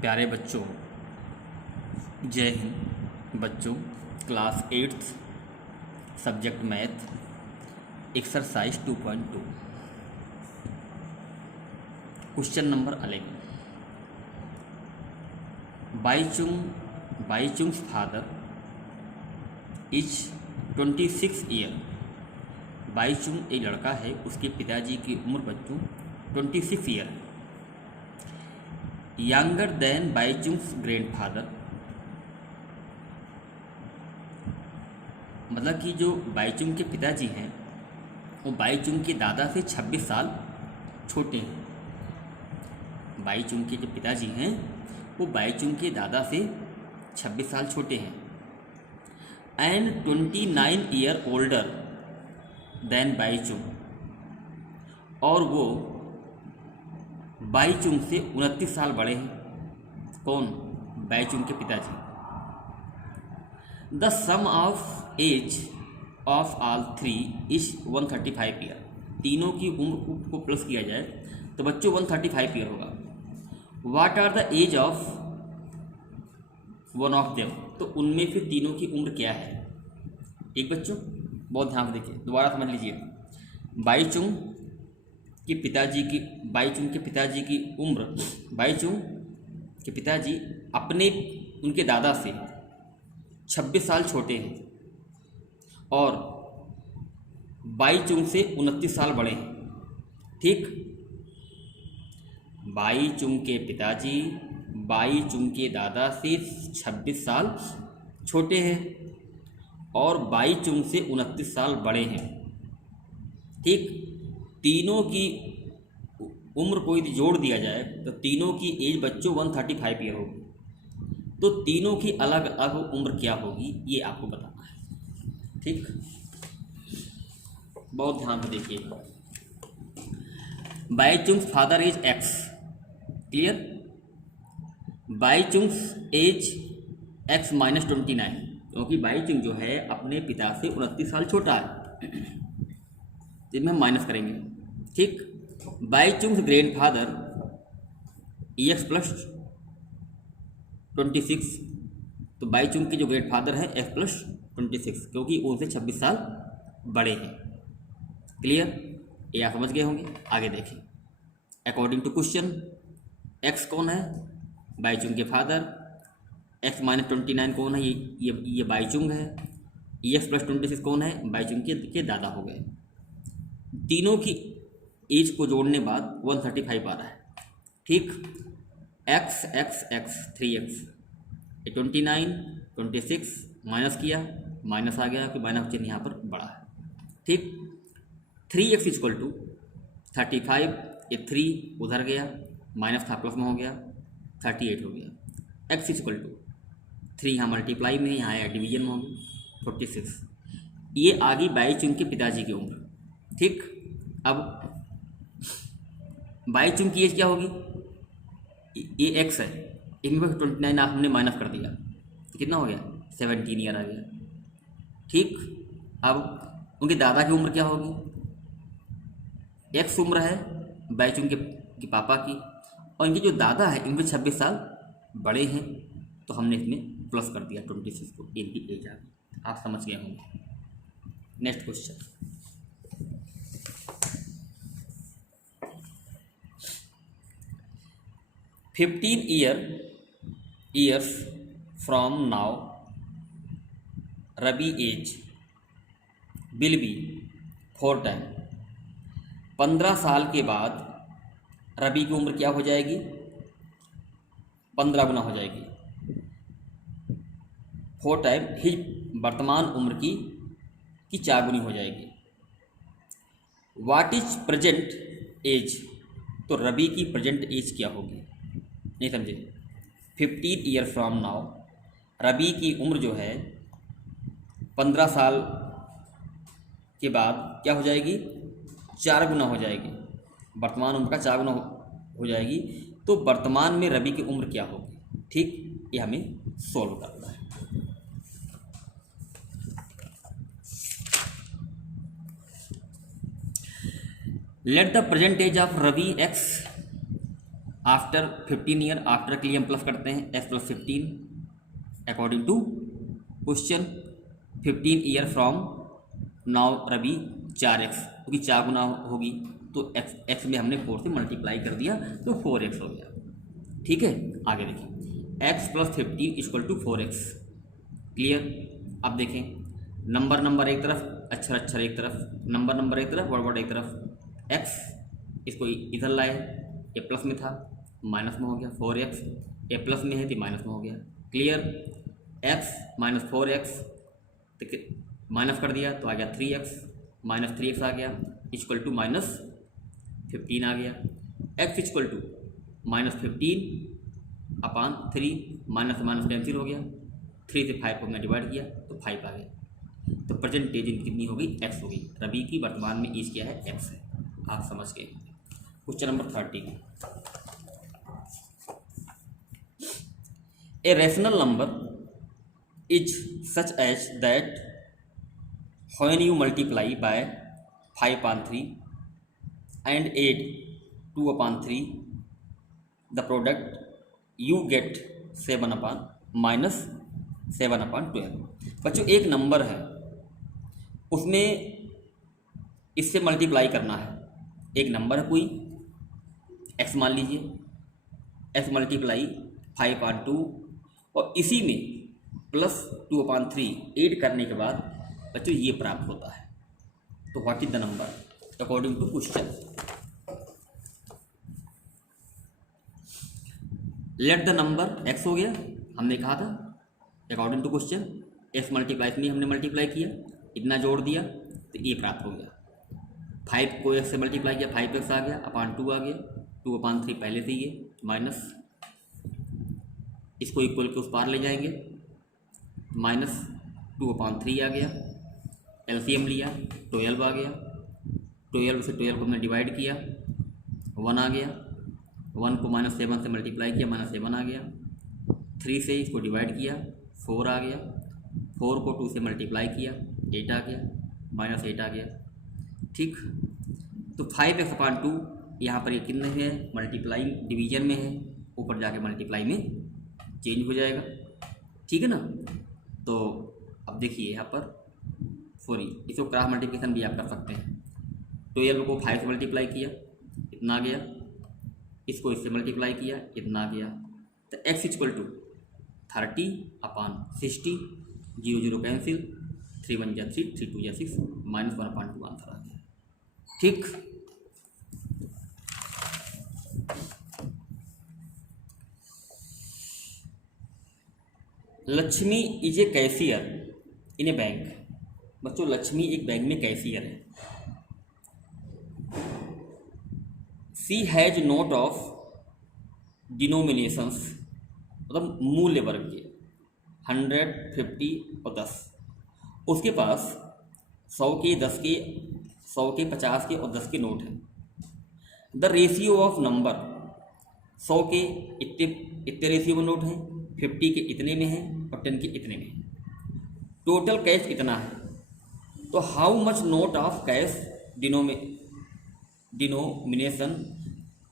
प्यारे बच्चों, जय हिंद। बच्चों, class 8th subject math exercise 2.2 question number 11। Bhaichung's father is 26 year. Bhaichung एक लड़का है, उसके पिताजी की उम्र बच्चों 26 ईयर है। यंगर देन बाईचुंग्स ग्रैंडफादर, मतलब कि जो बाईचुंग के पिताजी हैं वो बाईचुंग के दादा से 26 साल छोटे हैं। बाईचुंग के जो पिताजी हैं वो बाईचुंग के दादा से 26 साल छोटे हैं। And 29 year older than Baichung, और वो बाईचुंग से 29 साल बड़े हैं। कौन? बाईचुंग के पिताजी। The sum of age of all three is 135 year. तीनों की उम्र को प्लस किया जाए तो बच्चों 135 ईयर होगा। What are the age of one of them, तो उनमें फिर तीनों की उम्र क्या है? एक बच्चों बहुत ध्यान से देखिए, दोबारा समझ लीजिए। बाईचुंग के पिताजी की उम्र, बाईचुंग के पिताजी उनके दादा से 26 साल छोटे हैं और बाईचुंग से 29 साल बड़े हैं। ठीक, बाईचुंग के पिताजी बाईचुंग के दादा से 26 साल छोटे हैं और बाईचुंग से 29 साल बड़े हैं। ठीक, तीनों की उम्र को यदि जोड़ दिया जाए तो तीनों की एज बच्चों 135 ईयर होगी। तो तीनों की अलग अलग उम्र क्या होगी ये आपको बताना है। ठीक, बहुत ध्यान से देखिएगा। Bhaichung's father age x, clear. Bhaichung's age x minus 29, क्योंकि बाईचुंग जो है अपने पिता से 29 साल छोटा है, जिसमें हम माइनस करेंगे। ठीक, बाईचुंग्स ग्रैंडफादर एक्स प्लस 26, तो बाईचुंग के जो ग्रैंडफादर है एक्स प्लस 26, क्योंकि उनसे 26 साल बड़े हैं। क्लियर, ये आप समझ गए होंगे। आगे देखें। अकॉर्डिंग टू क्वेश्चन, एक्स कौन है? बाईचुंग के फादर। एक्स माइनस 29 कौन है? ये बाईचुंग है। एक्स प्लस 26 कौन है? बाईचुंग के दादा हो गए। तीनों की एज को जोड़ने बाद 135 आ रहा है। ठीक, x x x 3x, 29 26 minus किया, माइनस आ गया कि माइनस चिन्ह यहाँ पर बड़ा है। ठीक, 3x इक्वल टू 35, ये 3 उधर गया, माइनस था प्लस में हो गया, 38 हो गया। x इक्वल टू 3 यहाँ मल्टीप्लाई में, यहाँ आया डिवीजन में हो गया 46। ये आ गई बाईचुंग के पिताजी की उम्र। ठीक, अब बाईचुंग की एज क्या होगी? ये एक्स है, इनमें 29 आपने माइनस कर दिया तो कितना हो गया? 17 ईयर आ गया। ठीक, अब उनके दादा की उम्र क्या होगी? एक्स उम्र है बाईचुंग के पापा की, और इनके जो दादा है इनके 26 साल बड़े हैं, तो हमने इसमें प्लस कर दिया 26 को, इनकी एज आ गई। आप समझ गए होंगे। Next question. Fifteen years from now Rabi age will be 4 time. 15 साल के बाद रबी की उम्र क्या हो जाएगी? 15 गुना हो जाएगी। 4 टाइम हिज वर्तमान उम्र की 4 गुनी हो जाएगी। व्हाट इज प्रेजेंट एज, तो रबी की प्रेजेंट एज क्या होगी? नहीं समझे। 15 ईयर फ्रॉम नाउ रबी की उम्र जो है 15 साल के बाद क्या हो जाएगी? 4 गुना हो जाएगी। वर्तमान उम्र का 4 गुना हो जाएगी। तो वर्तमान में रबी की उम्र क्या होगी? ठीक, ये हमें सॉल्व करना है। Let the present age of Ravi x after 15 year, after के लिए हम प्लस करते हैं x plus 15 according to question. 15 year from now Ravi 4x, क्योंकि 4 गुना होगी तो x में हमने 4 से मल्टीप्लाई कर दिया तो 4x हो गया। ठीक है, आगे देखिए x plus 15 equal to 4x। Clear. अब देखें नंबर एक तरफ, अक्षर एक तरफ, नंबर एक तरफ, वर्ड एक तरफ। x इसको इधर लाए, ये प्लस में था माइनस में हो गया 4x, ये प्लस में है तो माइनस में हो गया। क्लियर। x माइनस 4x तो माइनस कर दिया तो आ गया 3x, माइनस 3x आ गया इक्वल टू माइनस 15 आ गया। x equal to minus 15 upon 3, minus minus cancel हो गया, 3 से 5 को हमने डिवाइड किया तो 5 आ गया। तो प्रेजेंटेज इनकी कितनी हो गई, x हो गई। रवि की वर्तमान में एज क्या है, x है। आप समझ गए। Question number 30, a rational number is such as that when you multiply by 5/3 and add 2/3 the product you get 7/-7/12। बच्चों एक नंबर है, उसमें इससे मल्टीप्लाई करना है। एक नंबर है कोई x मान लीजिए, x मल्टीप्लाई 5/2 और इसी में प्लस 2/3 ऐड करने के बाद बच्चों ये प्राप्त होता है। तो what is the number according to question. Let the number x हो गया, हमने कहा था according to question. x multiply में हमने मल्टीप्लाई किया, इतना जोड़ दिया तो ये प्राप्त हो गया। 5 को x से मल्टीप्लाई किया 5x आ गया, अपान 2 आ गया, 2/3 पहले से ये माइनस, इसको इक्वल के उस पार ले जाएंगे, माइनस 2/3 आ गया, एलसीएम लिया 12 आ गया, 12 से 12 को हमने डिवाइड किया 1 आ गया, 1 को -7 से मल्टीप्लाई किया -7 आ गया, 3 से इसको डिवाइड किया 4 आ गया, 4 को 2 से मल्टीप्लाई किया 8 आ गया, -8 आ गया। ठीक, तो 5x/2 यहाँ पर ये कितने है, मल्टीप्लाई डिवीजन में है, ऊपर जाके मल्टीप्लाई में चेंज हो जाएगा। ठीक है ना। तो अब देखिए यहाँ पर सॉरी, इसको क्रॉस मल्टीप्लिकेशन भी आप कर सकते हैं। 12 को 5 से मल्टीप्लाई किया इतना आ गया, इसको इससे मल्टीप्लाई किया इतना आ गया, तो x इक्वल टू 30/60, 0 0 कैंसिल, 3 1 जा 3, 3 2 जा 6, -1/2 आंसर आ गया। ठीक, Lakshmi is a cashier in A bank. बच्चों लक्ष्मी एक बैंक में कैशियर है। सी हैज नोट ऑफ डिनोमिनेशंस, मतलब मूल्य वर्ग के 100, 50 और 10। उसके पास 100 के, 10 के, 100 के, 50 के और 10 के नोट हैं। द रेशियो ऑफ नंबर, 100 के इतने रेशियो में नोट हैं, 50 के इतने में हैं और 10 के इतने में हैं। टोटल कैश इतना है, तो how much note of cash denomination,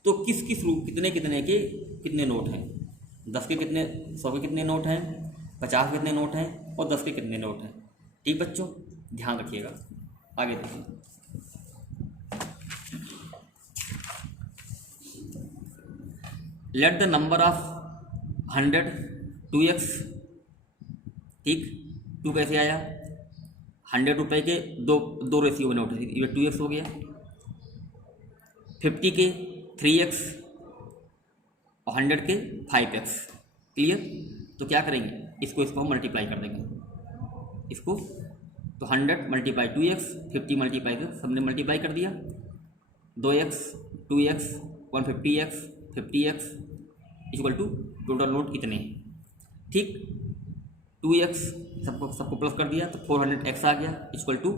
तो किस किस रूप कितने कितने के कितने नोट हैं। 10 के कितने, 100 के कितने नोट हैं, 50 के कितने नोट हैं और 10 के कितने नोट हैं। ठीक बच्चों, ध्यान रखिएगा। आगे देखिए, late the number of 100 2x। ठीक, 2 कैसे आया, 100 रुपये के दो रेशियो में नोट है, ये 2x हो गया। 50 के 3x और 100 के 5x। क्लियर। तो क्या करेंगे, इसको हम मल्टीप्लाई कर देंगे इसको, तो 100 मल्टीप्लाई 2x, 50 मल्टीप्लाई सबने मल्टीप्लाई कर दिया, 2x 2x 150x 50x equal to total note कितने हैं। ठीक, 2x सबको प्लस कर दिया तो 400x आ गया इक्वल टू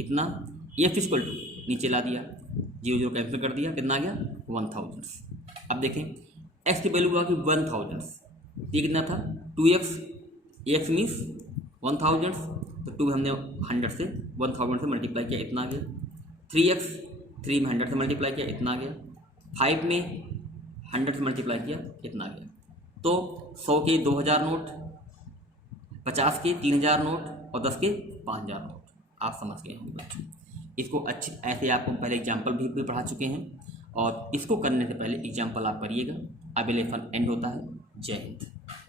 इतना, x इक्वल टू नीचे ला दिया, 0 0 कैंसिल कर दिया, कितना आ गया 1000। अब देखें x की वैल्यू आ गई 1000, ये कितना था 2x, x मीन्स 1000, तो 2 हमने 100 से 1000 से मल्टीप्लाई किया इतना आ गया। 3x 3 में 100 से मल्टीप्लाई किया इतना आ गया। 5 में 100 से मल्टीप्लाई किया कितना आ गया। तो 100 के 2000 नोट, 50 के 3000 नोट और 10 के 5000 नोट। आप समझ गए होंगे बच्चों। इसको अच्छे ऐसे आपको पहले एग्जाम्पल भी पढ़ा चुके हैं और इसको करने से पहले एग्जाम्पल आप करिएगा। अब लेसन एंड होता है। जय हिंद।